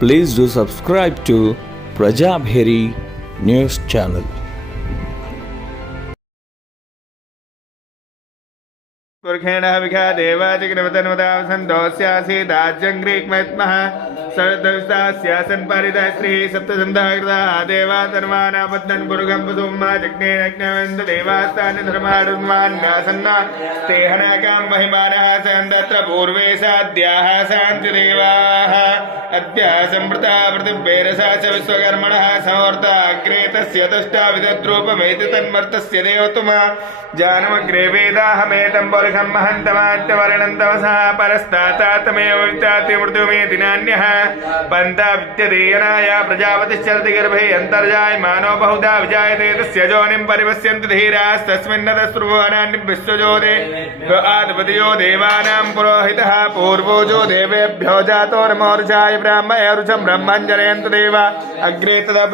Please do subscribe to Prajabheri News Channel. पुरखेणः विखा देवादिग्रवतन्वदावसन्तोऽस्यासीदाज्यङ्ग्रीक्मत्मः सर्वदविस्तास्यासन् पारितः श्रीः सप्तसन्धाकृतः देवातर्मानापद्मन् पुरुगं पशुम्मा जग्नेनग्नवन्त देवास्तानि धर्माडुन्मान्यासन्ना तेहनाकां महिमानः सन्तत्र पूर्वे साद्याः सान्ति देवाः अद्य सम्प्रता पृथिव्यैरसा च विश्वकर्मणः समवर्ता अग्रे तस्य तुष्टाविदद्रूपमेति तन्मर्तस्य देवतुमा जानमग्रे वेदाहमेतं पुरुषं महन्तमात्यवर्णं तमसः परस्तात्तमेव विचाति मृत्युमेति नान्यः पन्था विद्यते यनाया प्रजापतिश्चरति गर्भे अन्तर्जायमानो बहुधा विजायते तस्य योनिं परिपश्यन्ति धीरास्तस्मिन्नतस्पृभुवनानि विश्वजोते आधिपतियो देवानां पुरोहितः पूर्वोजो देवेभ्यो जातो नमोर्जाय ब्राह्मय रुचं ब्रह्मं जनयन्तु देवा अग्रे तदा